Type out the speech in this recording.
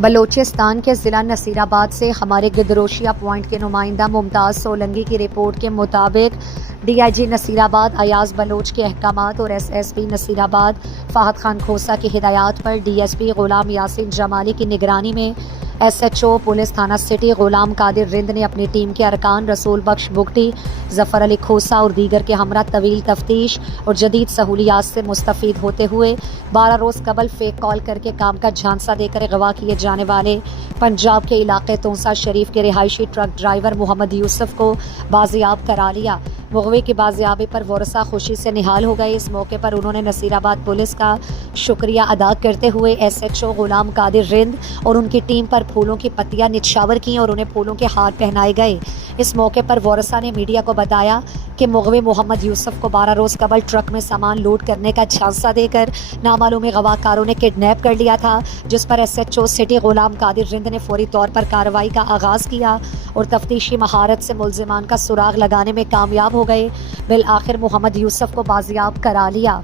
بلوچستان کے ضلع نصیر آباد سے ہمارے گدروشیا پوائنٹ کے نمائندہ ممتاز سولنگی کی رپورٹ کے مطابق ڈی آئی جی نصیر آباد ایاز بلوچ کے احکامات اور ایس ایس پی نصیر آباد فہد خان کھوسہ کی ہدایات پر D S P Ghulam Yasin جمالی کی نگرانی میں ایس ایچ او پولیس تھانہ سٹی غلام قادر رند نے اپنی ٹیم کے ارکان رسول بخش بگٹی، ظفر علی کھوسہ اور دیگر کے ہمراہ طویل تفتیش اور جدید سہولیات سے مستفید ہوتے ہوئے 12 روز قبل فیک کال کر کے کام کا جھانسا دے کر اغوا کیے جانے والے پنجاب کے علاقے تونسا شریف کے رہائشی ٹرک ڈرائیور محمد یوسف کو بازیاب کرا لیا۔ مغوی کی بازیابی پر ورثہ خوشی سے نہال ہو گئے۔ اس موقع پر انہوں نے نصیر آباد پولیس کا شکریہ ادا کرتے ہوئے S H O Ghulam Qadir رند اور ان کی ٹیم پر پھولوں کی پتیاں نچھاور کیں اور انہیں پھولوں کے ہار پہنائے گئے۔ اس موقع پر ورثہ نے میڈیا کو بتایا کہ مغوی محمد یوسف کو 12 روز قبل ٹرک میں سامان لوڈ کرنے کا جھانسا دے کر نامعلوم غواکاروں نے کڈنیپ کر لیا تھا، جس پر S H O city Ghulam Qadir رند نے فوری طور پر کارروائی کا آغاز کیا اور تفتیشی مہارت سے ملزمان کا سراغ لگانے میں کامیاب ہو گئے۔ بالآخر محمد یوسف کو بازیاب کرا لیا۔